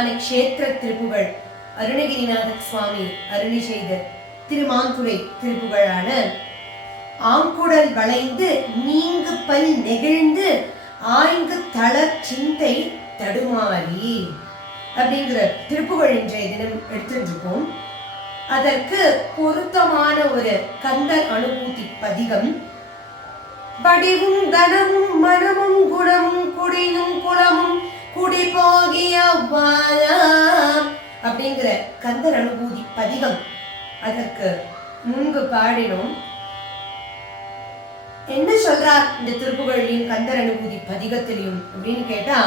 அன்னதான கஷேத்திர திருப்புகழ் அருணகிரிநாத சுவாமி அருணி செய்த திருமாந்துரை திருப்புகழான ஆம்குடல் வளைந்து நீங்கு பல் நெகிழ்ந்து ஆய்ந்து தளர் சிந்தை தடுமாறி அப்படிங்கிற திருப்புகழ் இன்றைய தினம் எடுத்துருக்கோம். அதற்கு பொருத்தமான ஒரு கந்தர் அனுபூதி பதிகம் வடிவும் கனமும் மனமும் குணமும் குடியும் குளமும் குடி போகிய அப்படிங்கிற கந்தர் அனுபூதி பதிகம். அதற்கு முன்பு பாடினோம். என்ன சொல்றார் இந்த திருப்புகழையும் கந்தர் அனுபூதி பதிகத்திலையும் அப்படின்னு கேட்டா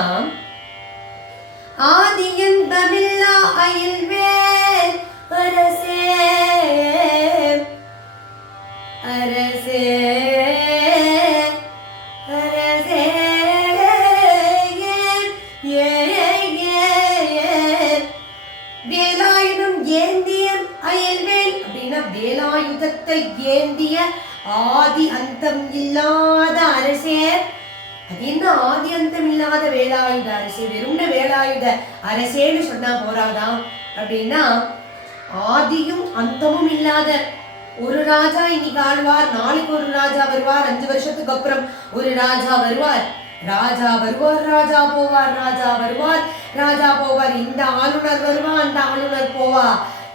ஆதியன் தமிழா அயல்வேல் அரசே அரசே ஏந்திய ஆதி அந்தம் இல்லாத அரசே அது என்ன ஆதி அந்தம் இல்லாத வேலாயுத அரசே? வெறும்ன வேலாயுத அரசேன்னு சொன்னா போறாதான் அப்படின்னா ஆதியும் அந்தமும் இல்லாத ஒரு ராஜா இன்னைக்கு ஆழ்வார் நாளைக்கு ஒரு ராஜா வருவார் அஞ்சு வருஷத்துக்கு அப்புறம் ஒரு ராஜா வருவார். ராஜா வருவார் ராஜா போவார் ராஜா வருவார் ராஜா போவார். இந்த ஆளுநர் வருவா அந்த ஆளுநர் போவா.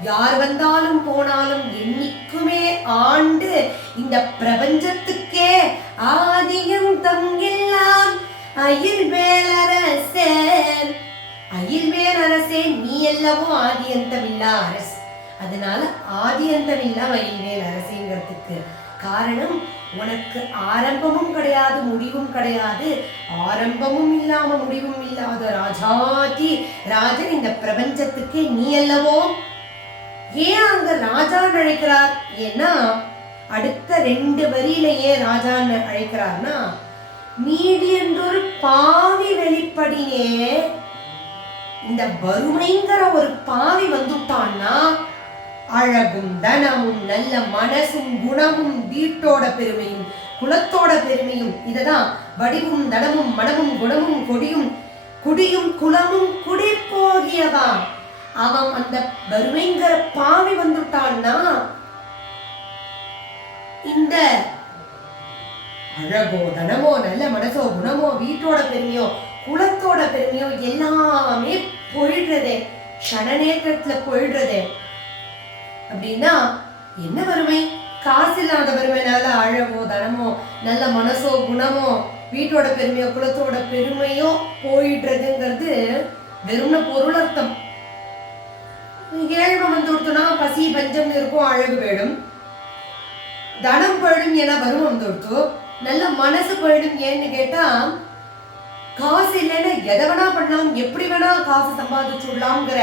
யார் வந்தாலும் போனாலும் என்னைக்குமே ஆண்டு இந்த பிரபஞ்சத்துக்கே ஆதியும் தங்கில்லாம். அயில் வேலரசே அயில் வேலரசே நீ அல்லவோ ஆதியந்தமில்லா அரசு. அதனால ஆதியந்தமில்லா அயில்வேல் அரசேங்கிறதுக்கு காரணம் உனக்கு ஆரம்பமும் கிடையாது முடிவும் கிடையாது. ஆரம்பமும் இல்லாம முடிவும் இல்லாத ராஜாதி ராஜன் இந்த பிரபஞ்சத்துக்கே நீ அல்லவோ ஏன் அங்க ராஜான்னு அழைக்கிறார்? ஏன்னா அடுத்த ரெண்டு வரியிலேயே ராஜான்னு அழைக்கிறார்னா நீடி என்றொரு பாவி வெளிப்படினே இந்த வறுமைங்கிற ஒரு பாவி வந்துட்டான்னா அழகும் தனமும் நல்ல மனசும் குணமும் வீட்டோட பெருமையும் குலத்தோட பெருமையும் இததான் வடிவும் தனமும் மனமும் குணமும் கொடியும் குடியும் குலமும் குடி போகியதான் அவன் அந்த வறுமைங்கிற பாவி வந்துட்டான்னா இந்த அழகோ தனமோ நல்ல மனசோ குணமோ வீட்டோட பெருமையோ குலத்தோட பெருமையோ எல்லாமே பொழிடுறதே க்ஷணநேரத்துல பொழிடுறதே அப்படின்னா என்ன வறுமை? காசு இல்லாத வறுமைனால அழகோ தனமோ நல்ல மனசோ குணமோ வீட்டோட பெருமையோ குலத்தோட பெருமையோ போயிடுறதுங்கிறது வெறும்ன பொருள் அர்த்தம் ஏழ்மை வந்து கொடுத்தோம்னா பசி பஞ்சம் இருக்கும் அழகு வேடும் தனம் போயிடும் என வரும் வந்து கொடுத்து நல்ல மனசு போயிடும் ஏன்னு கேட்டா காசு இல்லைன்னா எதை வேணா பண்ணலாம் எப்படி வேணா காசு சம்பாதிச்சு விடலாம்ங்கிற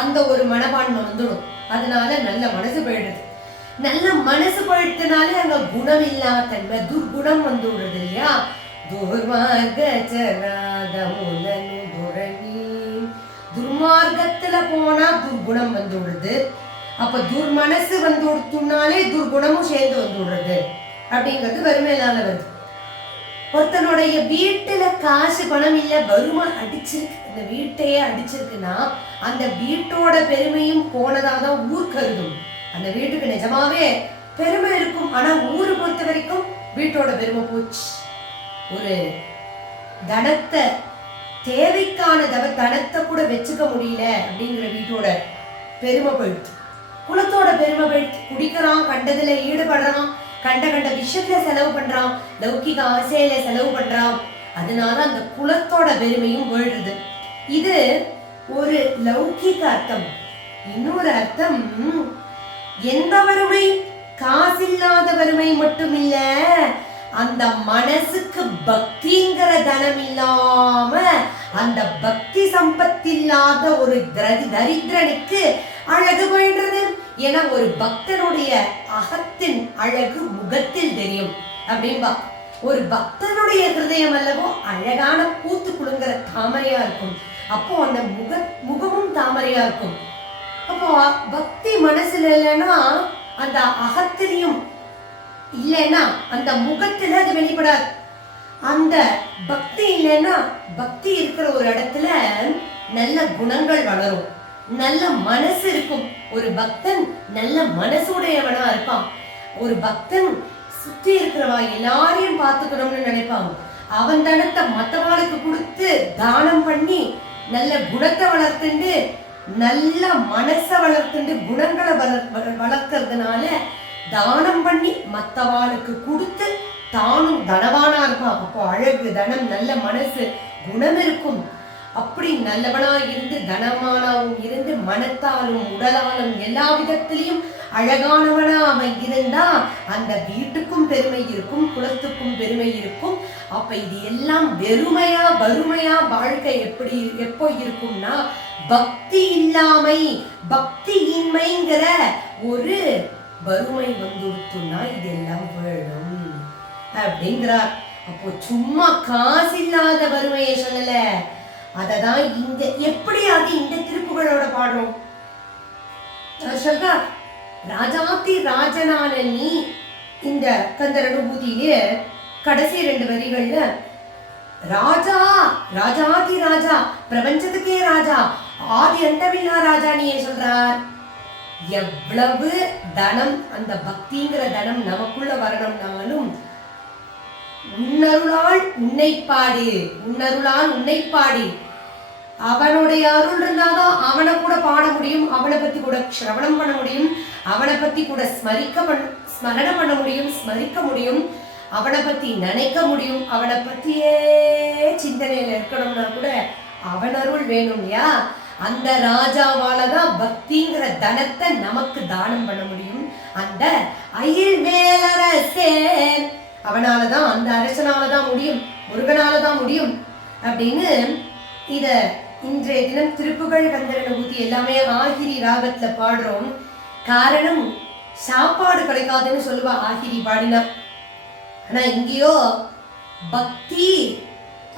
அந்த ஒரு மனப்பான்மை வந்துடும். அதனால நல்ல மனசு போயிடுது. நல்ல மனசு போயிடுறதுனால அங்க குணம் இல்லாத தன்மை துர்குணம் வந்து விடுறது இல்லையா? துர்மார்க சராதமுலனு துர்மார்க்கத்துல போனா துர்குணம் வந்து விடுது. அப்ப துர்மனசு வந்து விடுத்துனாலே துர்குணமும் சேர்ந்து வந்து விடுறது. அப்படிங்கிறது வறுமையினால வருது. ஒருத்தனுடைய வீட்டுல காசு பணம் இல்ல வறுமை அடிச்சிருக்கு. அந்த வீட்டையே அடிச்சிருக்குன்னா அந்த வீட்டோட பெருமையும் போனதா தான் ஊர் கருதும். அந்த வீட்டுக்கு நிஜமாவே பெருமை இருக்கும். ஆனா ஊரை பொறுத்த வரைக்கும் வீட்டோட பெருமை போச்சு. ஒரு தனத்தை தேவைக்கான தவ தனத்தை கூட வச்சுக்க முடியல அப்படிங்கிற வீட்டோட பெருமை போயிடுச்சு. குலத்தோட பெருமை போயிடுச்சு. குடிக்கிறான் கண்டதுல ஈடுபடுறான் கண்ட கண்ட விஷயத்துல செலவு பண்றான் லௌகிக ஆசையில செலவு பண்றான். அதனால அந்த குலத்தோட பெருமையும் போயிடுது. இது ஒரு லௌகிக அர்த்தம். இன்னொரு அர்த்தம் எந்த வறுமை? காசில்லாத வறுமை மட்டும் இல்லை அந்த மனசுக்கு பக்திங்கிற தனம் இல்லாம அந்த பக்தி சம்பத்தில்லாத ஒரு திரதி தரித்திரனுக்கு அழகு போயிடுறது. ஏன்னா ஒரு பக்தனுடைய அகத்தின் அழகு முகத்தில் தெரியும். அப்படின்பா. ஒரு பக்தனுடைய ஹிருதயம் அல்லவோ அழகான பூத்து குலுங்குற தாமரையா இருக்கும். அப்போ அந்த முக முகமும் தாமரையா இருக்கும். அப்போ பக்தி மனசுல இல்லைன்னா அந்த அகத்திலையும் இல்லைன்னா அந்த முகத்துல அது வெளிப்படாது. அந்த பக்தி இல்லைன்னா பக்தி இருக்கிற ஒரு இடத்துல நல்ல குணங்கள் வளரும். நல்ல மனசு இருக்கும். ஒரு பக்தன் நல்ல மனசுடையவனா இருப்பான். ஒரு பக்தன் சுத்தி இருக்கிறவா எல்லாரையும் பார்த்துக்கணும்னு நினைப்பான். அவன் தனத்தை மத்தவாளுக்கு கொடுத்து தானம் பண்ணி நல்ல குணத்தை வளர்த்துண்டு நல்ல மனசை வளர்த்துண்டு குணங்களை வளர் வள- வளர்க்கறதுனால தானம் பண்ணி மத்தவாளுக்கு கொடுத்து தானும் தனவானா இருப்பான் அப்போ அழகு தனம் நல்ல மனசு குணம் இருக்கும். அப்படி நல்லவனா இருந்து தனமானாவும் இருந்து மனத்தாலும் உடலாலும் எல்லா விதத்திலையும் அழகானவனா அவன் இருந்தா அந்த வீட்டுக்கும் பெருமை இருக்கும் குலத்துக்கும் பெருமை இருக்கும். அப்ப இது எல்லாம் வெறுமையா வறுமையா வாழ்க்கை எப்படி எப்போ இருக்கும்னா பக்தி இல்லாமை பக்தி இன்மைங்கிற ஒரு வறுமை வந்துடுத்துன்னா இதெல்லாம் வேணும் அப்படிங்கிறார். அப்போ சும்மா காசு இல்லாத வறுமையை சொல்லல. அததான் இந்த எப்படி அது இந்த திருப்புகளோட பாடுறோம் அவர் சொல்றார் ராஜாத்தி ராஜனான நீ இந்த கந்தர் அனுபூதியிலே கடைசி ரெண்டு வரிகள்ல ராஜா ராஜாதி ராஜா பிரபஞ்சத்துக்கே ராஜா ஆதி அந்தமில்லா ராஜா நீ சொல்றார். எவ்வளவு தனம் அந்த பக்திங்கிற தனம் நமக்குள்ள வரணும்னாலும் உன்னருளால் உன்னை பாடு உன்னருளால் உன்னை அவனுடைய அருள் இருந்தாதான் அவனை கூட பாட முடியும் அவனை பத்தி கூட சிரவணம் பண்ண முடியும் அவனை பத்தி கூட ஸ்மரிக்க ஸ்மரணம் பண்ண முடியும் ஸ்மரிக்க முடியும் அவனை பத்தி நினைக்க முடியும் அவனை பத்தியே சிந்தனையில இருக்கணும்னா கூட அவன் அருள் வேணும் இல்லையா? அந்த ராஜாவால தான் பக்திங்கிற தனத்தை நமக்கு தானம் பண்ண முடியும். அந்த அயில் மேலரசே அவனால தான் அந்த அரசனால தான் முடியும் முருகனால தான் முடியும் அப்படின்னு இத இன்றைய தினம் திருப்புகழ் கந்தரனை ஊத்தி எல்லாமே ஆகிரி ராகத்துல பாடுறோம். காரணம் சாப்பாடு கிடைக்காதுன்னு சொல்லுவா ஆகிரி பாடினா. ஆனா இங்கேயோ பக்தி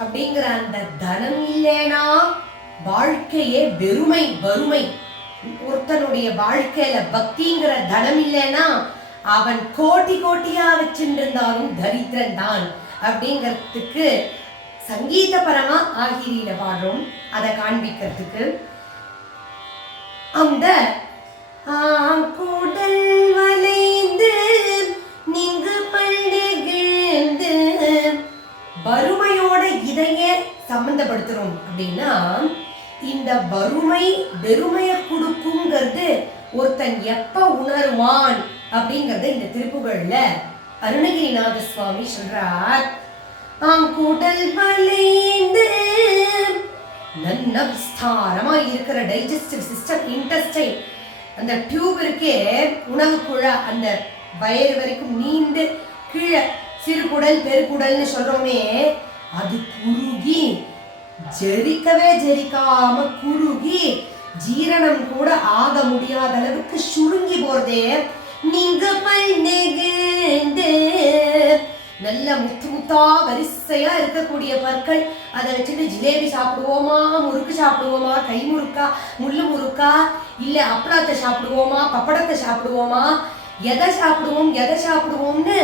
அப்படிங்கிற அந்த தனம் இல்லைனா வாழ்க்கையே வெறுமை வறுமை. ஒருத்தனுடைய வாழ்க்கையில பக்திங்கிற தனம் இல்லைன்னா அவன் கோட்டி கோட்டியா வச்சிருந்தாலும் தரித்திரன் தான் அப்படிங்கிறதுக்கு சங்கீதபரமா ஆகிரியில பாடுறோம். அதை காண்பிக்கிறதுக்கு. அந்த கூடல் வளைந்து நீங்கு பள்ளிகிழ்ந்து வறுமையோட இதையே சம்பந்தப்படுத்துறோம் அப்படின்னா இந்த வறுமை வெறுமையை கொடுக்குங்கிறது ஒருத்தன் எப்ப உணருவான் அப்படிங்கறத இந்த திருப்புகள்ல அருணகிரிநாத சுவாமி சொல்றார். குடல் வளைந்து நல்ல விஸ்தாரமா இருக்கிற டைஜஸ்டிவ் சிஸ்டம் இன்டெஸ்டைன் அந்த டியூப் இருக்கே உணவு குழா அந்த வயிறு வரைக்கும் நீண்டு கீழே சிறுகுடல் பெருக்குடல்னு சொல்றோமே அது குறுகி ஜெரிக்கவே ஜெரிக்காம குறுகி ஜீரணம் கூட ஆக முடியாத அளவுக்கு சுருங்கி போறதே. நீங்க நல்ல முத்து முத்தா வரிசையா இருக்கக்கூடிய பற்கள். அதை வச்சுட்டு ஜிலேபி சாப்பிடுவோமா முறுக்கு சாப்பிடுவோமா கை முறுக்கா முள்ளு முறுக்கா இல்ல அப்பளத்தை சாப்பிடுவோமா பப்படத்தை சாப்பிடுவோமா எதை சாப்பிடுவோம் எதை சாப்பிடுவோம்னு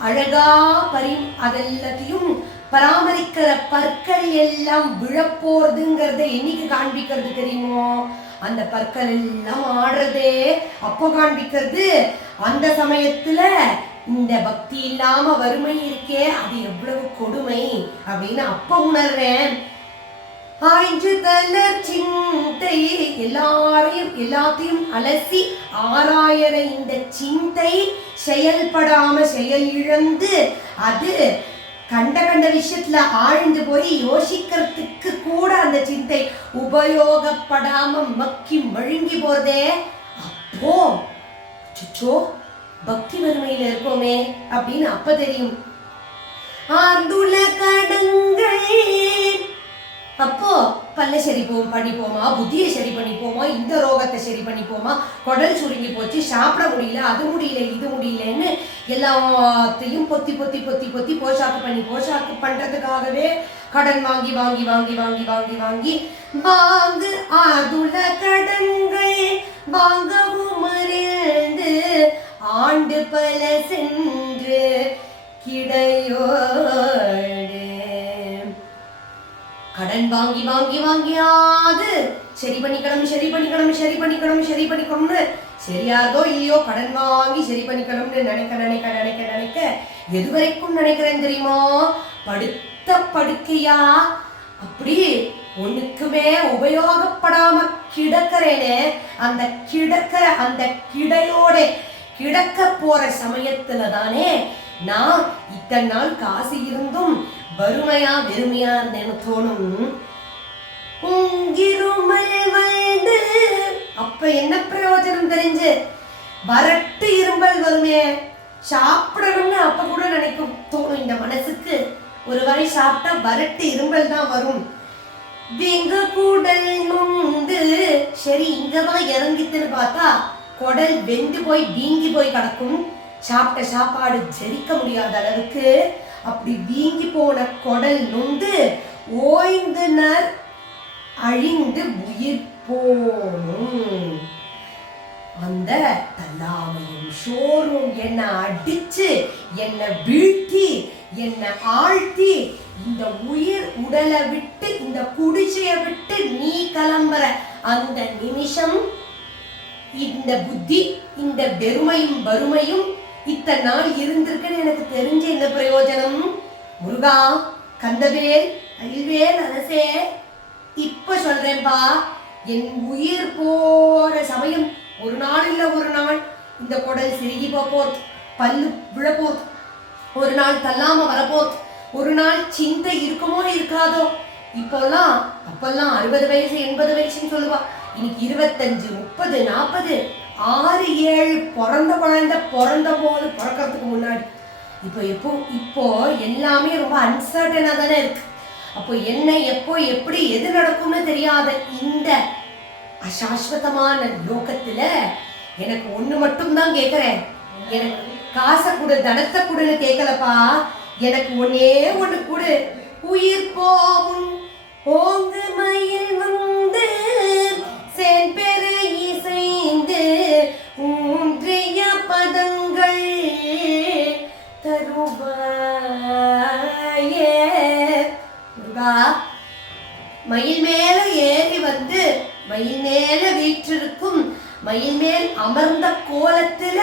அழகா பரி அதெல்லாத்தையும் பராமரிக்கிற பற்கள் எல்லாம் விழப்போறதுங்கிறத என்னைக்கு காண்பிக்கிறது தெரியுமோ? அந்த பற்கள் எல்லாம் ஆடுறதே அப்போ காண்பிக்கிறது. அந்த சமயத்துல இந்த பக்தி இல்லாம வறுமை இருக்கே அது எவ்வளவு கொடுமை அப்படின்னு அப்ப உணர்றேன். ஆய்ஞ்சு தளர் சிந்தை எல்லாரையும் எல்லாத்தையும் அலசி ஆராயற இந்த சிந்தை செயல்படாம செயல் இழந்து அது கண்ட கண்ட விஷயத்துல ஆழ்ந்து போய் யோசிக்கிறதுக்கு கூட அந்த சிந்தை உபயோகப்படாம மக்கி மழுங்கி போறதே. அப்போ சுச்சோ பக்தி வறுமையில இருக்கோமே அப்படின்னு அப்ப தெரியும். ஆந்துல கடங்கள் அப்போ பல்ல சரி போ பண்ணிப்போமா? புத்தியை சரி பண்ணிப்போமா? இந்த ரோகத்தை சரி பண்ணிப்போமா? குடல் சுருங்கி போச்சு சாப்பிட முடியல அது முடியல இது முடியலன்னு எல்லாத்தையும் பொத்தி பொத்தி பொத்தி பொத்தி போஷாக்கு பண்ணி போஷாக்கு பண்றதுக்காகவே கடன் வாங்கி வாங்கி வாங்கி வாங்கி வாங்கி வாங்கி வாங்கு அதுல கடன்கள் வாங்கவும் ஆண்டு பல சென்று கிடையோ கடன் வாங்கி வாங்கி வாங்கியாது. சரி பண்ணிக்கணும் சரி பண்ணிக்கணும் சரி பண்ணிக்கணும் சரி பண்ணிக்கணும்னு. சரியாதோ இல்லையோ கடன் வாங்கி சரி பண்ணிக்கணும்னு நினைக்க நினைக்க நினைக்க நினைக்க எது வரைக்கும் நினைக்கிறேன் தெரியுமா? படுத்த படுக்கையா? அப்படி ஒண்ணுக்குமே உபயோகப்படாம கிடக்கிறேனே. அந்த கிடக்கிற அந்த கிடையோட கிடக்க போற சமயத்துல தானே நான் இத்தனை நாள் காசு இருந்தும் வறுமையா வெறுமையா இருந்தேன்னு தோணும். வந்து அப்ப என்ன பிரயோஜனம் தெரிஞ்சு? வரட்டு இரும்பல் வருமே. சாப்பிடணும்னு அப்ப கூட நினைக்கும் தோணும் இந்த மனசுக்கு. ஒரு வரை சாப்பிட்டா வரட்டு இரும்பல் தான் வரும். வெங்க கூடல் நொந்து சரி இங்கதான் இறங்கித்துன்னு பார்த்தா குடல் வெந்து போய் வீங்கி போய் கிடக்கும். சாப்பிட்ட சாப்பாடு ஜெரிக்க முடியாத அளவுக்கு. அப்படி வீங்கி போன குடல் நொந்து ஓய்ந்தனர் அழிந்து உயிர் போனும். அந்த தலாமையும் ஷோரும் என்னை அடிச்சு என்னை வீழ்த்தி என்னை ஆழ்த்தி இந்த உயிர் உடலை விட்டு இந்த குடிசைய விட்டு நீ கிளம்புற அந்த நிமிஷம் இந்த புத்தி இந்த பெருமையும் வறுமையும் இத்தனை நாள் இருந்திருக்குன்னு எனக்கு தெரிஞ்ச இந்த பிரயோஜனம். முருகா கந்தவேல் அல்வேல் அரசே இப்ப சொல்றேன்பா என் உயிர் போற சமயம். ஒரு நாள் இல்ல ஒரு நாள். இந்த குடல் சிறுகி போறது பல்லு விழப்போது. ஒரு நாள் தள்ளாம வரப்போது. ஒரு நாள் சிந்தை இருக்குமோ இருக்காதோ. இப்போல்லாம் அப்பெல்லாம் அறுபது வயசு எண்பது வயசுன்னு சொல்லுவா. இன்னைக்கு இருபத்தஞ்சு முப்பது நாற்பது ஆறு ஏழு பிறந்த குழந்த பிறந்த போது பிறக்கறதுக்கு முன்னாடி. இப்போ எப்போ இப்போ எல்லாமே ரொம்ப அன்சர்டனாக தானே இருக்கு. அப்போ என்ன எப்போ எப்படி எது நடக்கும்னு தெரியாத இந்த அசாஸ்வதமான லோகத்துல எனக்கு ஒண்ணு மட்டும் தான் எனக்கு காசை கொடு தனத்தை கொடுன்னு கேட்கலப்பா எனக்கு ஒன்னே ஒண்ணு கொடு. உயிர் போகும் ஓங்கு மயில் வந்து சேன்பே மயில் மேல ஏறி வந்து மயில் மேல வீற்றிருக்கும் மயில் மேல் அமர்ந்த கோலத்துல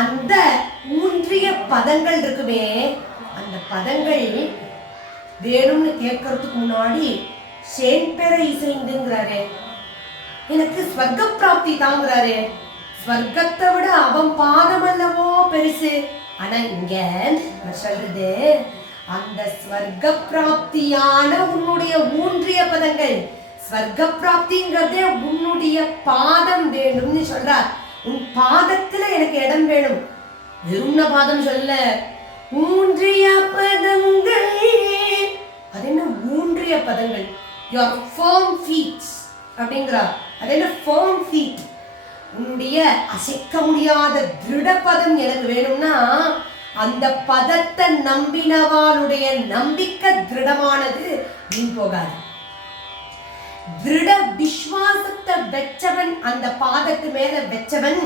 அந்த ஊன்றிய பதங்கள் இருக்குமே அந்த பதங்கள் வேணும்னு கேட்கறதுக்கு முன்னாடி சேன்பெற இசைந்துங்கிறாரு. எனக்கு ஸ்வர்க்க பிராப்தி தாங்கிறாரு. ஸ்வர்க்கத்தை விட அவன் பாதம் அல்லவோ பெருசு. ஆனா இங்க நான் சொல்றது அந்த ஸ்வர்க்க பிராப்தியான உன்னுடைய ஊன்றிய பதங்கள். ஸ்வர்க்க பிராப்திங்கிறதே உன்னுடைய பாதம் வேணும்னு சொல்றார். உன் பாதத்துல எனக்கு இடம் வேணும். வெறும்ன பாதம் சொல்ல. ஊன்றிய பதங்கள். அது என்ன ஊன்றிய பதங்கள்? யுவர் ஃபார்ம் ஃபீட்ஸ் அப்படிங்கிறார். அது என்ன firm ஃபீட் உன்னுடைய அசைக்க முடியாத திருட பதம் எனக்கு வேணும்னா அந்த பதத்தை நம்பினவாளுடைய நம்பிக்கை திருடமானது வீண் போகாது. திருட விஸ்வாசத்தை வெச்சவன் அந்த பாதத்து மேல வெச்சவன்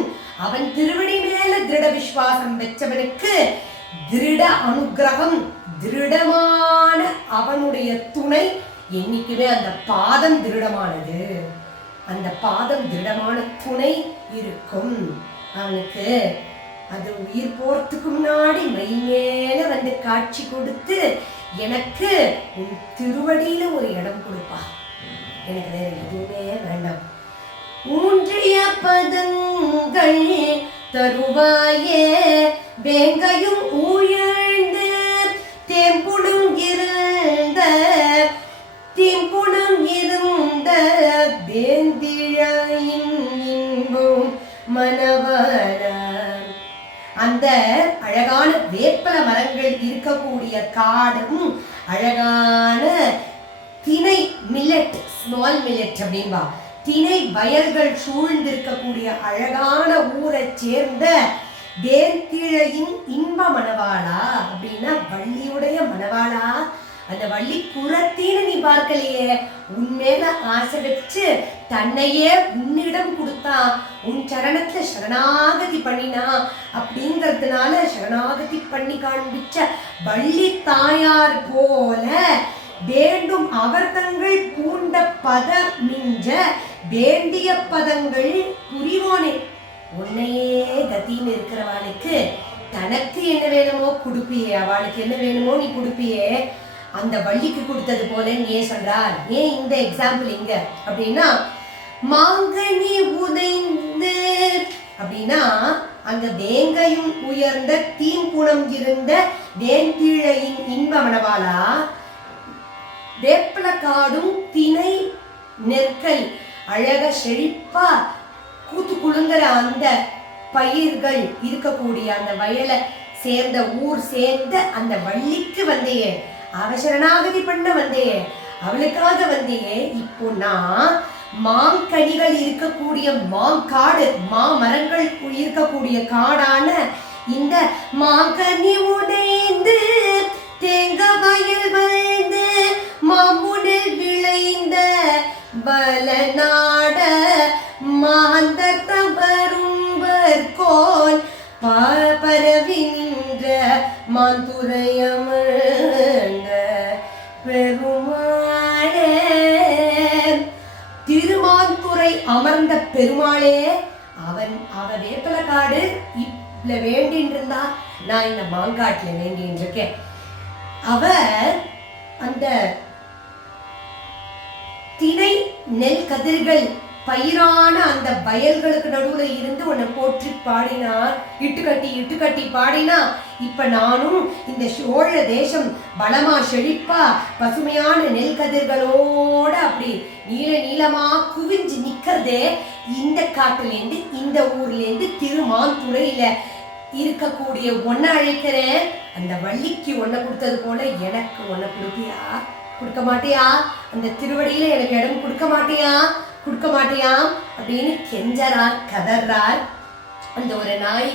அவன் திருவடி மேல திருட விஸ்வாசம் வெச்சவனுக்கு திருட அனுக்கிரகம் திருடமான அவனுடைய துணை என்னைக்குமே அந்த பாதம் திருடமானது. அந்த பாதம் திருடமான துணை இருக்கும். அவனுக்கு அது உயிர் போறதுக்கு முன்னாடி மயில் மேல வந்து காட்சி கொடுத்து எனக்கு உன் திருவடியில ஒரு இடம் கொடுப்பா. எனக்கு வேற எதுவுமே வேண்டாம். ஊன்றிய பதங்கள் தருவாயே வேங்கையும் ஊயழ்ந்து தேம்புடுங்கிற அந்த அழகான வேப்பல மரங்கள் இருக்கக்கூடிய காடும் அழகான திணை மில்லட் ஸ்மால் மில்லட் அப்படின்பா. திணை வயல்கள் சூழ்ந்திருக்கக்கூடிய அழகான ஊரை சேர்ந்த வேர்த்திழையின் இன்ப மணவாளா அப்படின்னா வள்ளியுடைய மணவாளா. அந்த வள்ளி குரத்தின்னு நீ பார்க்கலையே? உன் மேல ஆசை வச்சு தன்னையே உன்னிடம் கொடுத்தா உன் சரணத்துல சரணாகதி பண்ணினா? அப்படிங்கிறதுனால சரணாகதி பண்ணி காண்பிச்ச வள்ளி தாயார் போல வேண்டும் அவர் தங்கள் பூண்ட பத மிஞ்ச வேண்டிய பதங்கள் புரிவோனே. உன்னையே கத்தின்னு இருக்கிறவாளுக்கு தனக்கு என்ன வேணுமோ கொடுப்பியே அவளுக்கு என்ன வேணுமோ நீ கொடுப்பியே. அந்த வள்ளிக்கு கொடுத்தது போலன்னு ஏன் சொல்றார்? ஏன் இந்த எக்ஸாம்பிள் இங்க? அப்படின்னா மாங்கனி உதைந்து அப்படின்னா அந்த வேங்கையும் உயர்ந்த தீம்புணம் இருந்த வேங்கிழையின் இன்ப வேப்பல காடும் திணை நெற்கள் அழக செழிப்பா கூத்து குழுங்குற அந்த பயிர்கள் இருக்கக்கூடிய அந்த வயலை சேர்ந்த ஊர் சேர்ந்த அந்த வள்ளிக்கு வந்தையே அவசரணாகதி பண்ண வந்தையே அவளுக்காக வந்தையே இப்போ நான் மாங்கனிகள் இருக்கக்கூடிய மாங்காடு மாமரங்கள் இருக்கக்கூடிய காடான இந்த மாங்கனி உடைந்து பெருமாளே அவன் அவ வேப்பலக்காடு இப்ப வேண்டின்னு இருந்தா நான் இந்த மாங்காட்டுல வேண்டின்னு இருக்கேன் அவ அந்த திணை நெல் கதிர்கள் பயிரான அந்த வயல்களுக்கு நடுவுல இருந்து உன்னை போற்றி பாடினா இட்டு கட்டி இட்டு கட்டி பாடினா இப்ப நானும் இந்த சோழ தேசம் பலமா செழிப்பா பசுமையான நெல் கதிர்களோட அப்படி நீல நீளமா குவிஞ்சு நிக்கிறதே இந்த காட்டுலேருந்து இந்த ஊர்லேருந்து திருமாந்துறையில இருக்கக்கூடிய ஒன்ன அழைக்கிறேன். அந்த வள்ளிக்கு ஒன்ன கொடுத்தது போல எனக்கு ஒன்ன கொடுப்பியா? கொடுக்க மாட்டியா? அந்த திருவடியில எனக்கு இடம் கொடுக்க மாட்டியா? கொடுக்க மாட்டியாம் அப்படின்னு கெஞ்சறார் கதறார். அந்த ஒரு நாய்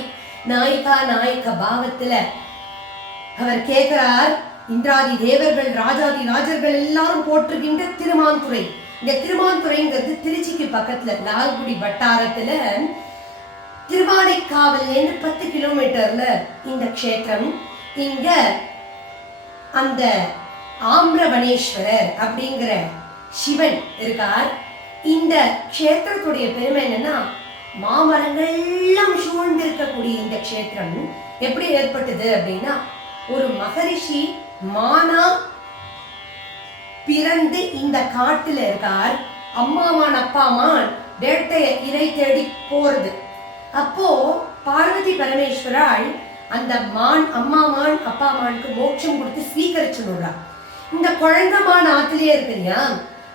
நாயிகா நாயக்க பாவத்துல அவர் கேட்கிறார் இந்திராதி தேவர்கள் ராஜாதி ராஜர்கள் எல்லாரும் போற்றுகின்ற திருமான்துறை இந்த திருமான்துறைங்கிறது திருச்சிக்கு பக்கத்துல லால்குடி வட்டாரத்துல திருவானைக்காவல்லேருந்து பத்து கிலோமீட்டர்ல இந்த க்ஷேத்திரம். இங்க அந்த ஆம்ரவணேஸ்வரர் அப்படிங்கிற சிவன் இருக்கார். இந்த க்ஷேத்திரத்துடைய பெருமை என்னன்னா மாமரங்கள்லாம் சூழ்ந்து இருக்கக்கூடிய இந்த க்ஷேத்திரம் எப்படி ஏற்பட்டது அப்படின்னா ஒரு மகரிஷி மானா பிறந்து இந்த காட்டுல இருக்கார். அம்மாமான் அப்பாமான் வேட்டைய இறை தேடி போறது. அப்போ பார்வதி பரமேஸ்வரால் அந்த மான் அம்மா மான் அப்பா மானுக்கு மோட்சம் கொடுத்து ஸ்வீகரிச்சுடுறா இந்த குழந்தை மான் ஆத்திலேயே இருக்கு இல்லையா?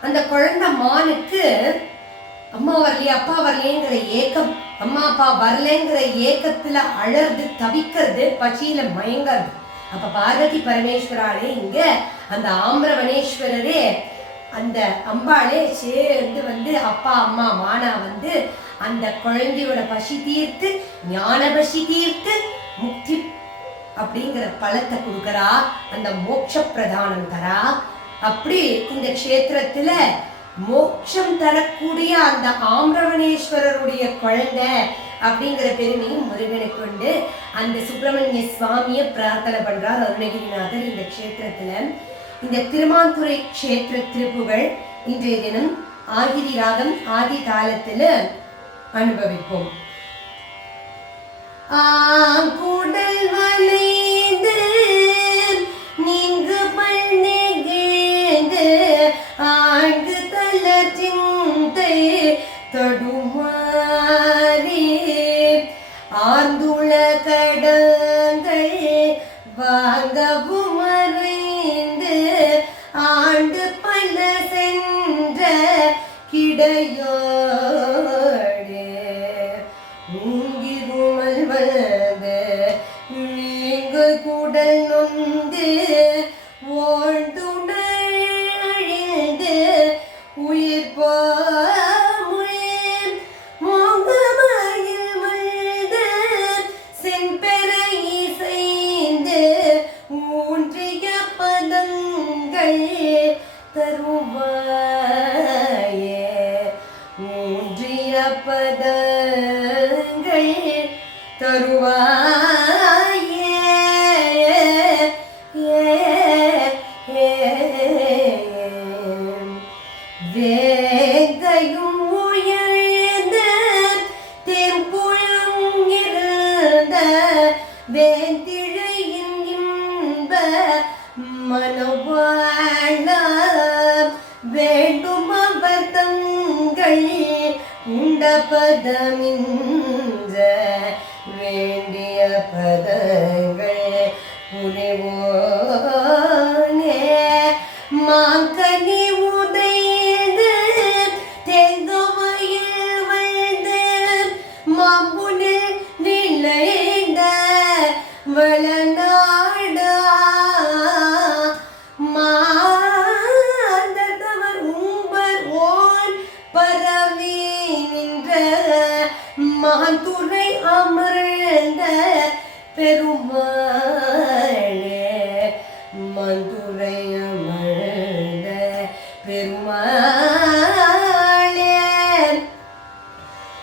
அந்த குழந்தை மானுக்கு அம்மா வரலையே அப்பா வரலையேங்கிற ஏக்கம் அம்மா அப்பா வரலைங்கிற ஏக்கத்துல அழறது தவிக்கிறது பசியில மயங்கிறது. அப்ப பார்வதி பரமேஸ்வராலே இங்க அந்த ஆம்பரவனேஸ்வரரே அந்த அம்பாளே சேர்ந்து வந்து அப்பா அம்மா மானா வந்து அந்த குழந்தையோட பசி தீர்த்து ஞான பசி தீர்த்து முக்தி அப்படிங்கிற பலத்தை கொடுக்கறா அந்த மோட்ச பிரதானம் தரா. அப்படி இந்த க்ஷேத்திரத்துல மோட்சம் தரக்கூடிய அந்த ஆம்பிரவணேஸ்வரருடைய குழந்தை அப்படிங்கிற பெருமையும் முருகனுக்கு உண்டு அந்த சுப்பிரமணிய சுவாமியை பிரார்த்தனை பண்றார் அருணகிரிநாதர் இந்த க்ஷேத்திரத்துல. இந்த திருமாந்துறை க்ஷேத்திர திருப்புகள் இன்றைய தினம் ஆகிரி ராகம் ஆதி தாளத்துல அனுபவிப்போம். ஆங்குடல் வலை மூங்கிருமல் மனவாழ வேண்டும் அவர் தங்கள் உண்ட பதமின்ற வேண்டிய பதங்கள்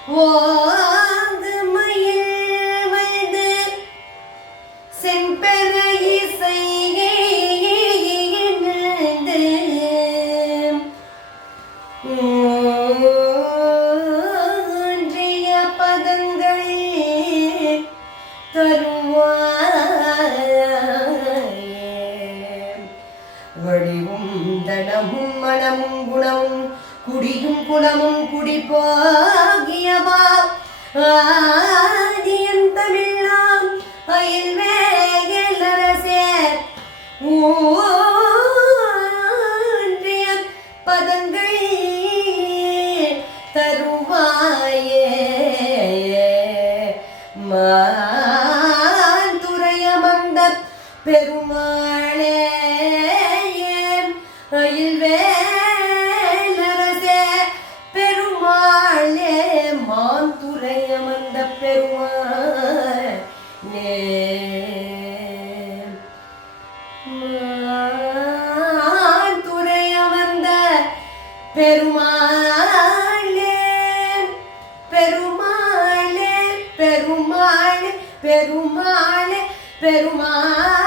ஓங்கு மயில் வந்து செம்பெற இசையேந்து ஊன்றிய பதங்கள் தருவாயே. வடிவும் தனமும் மனமும் குணமும் குடியும் குலமும் குடிப்பார் பெருமாளே அயில் வேலரசே பெருமாளே மாந்துரையமந்த பெருமாளே. மாந்துரையமர்ந்த பெருமாளே பெருமாளே பெருமாளே பெருமாளே பெருமாள்.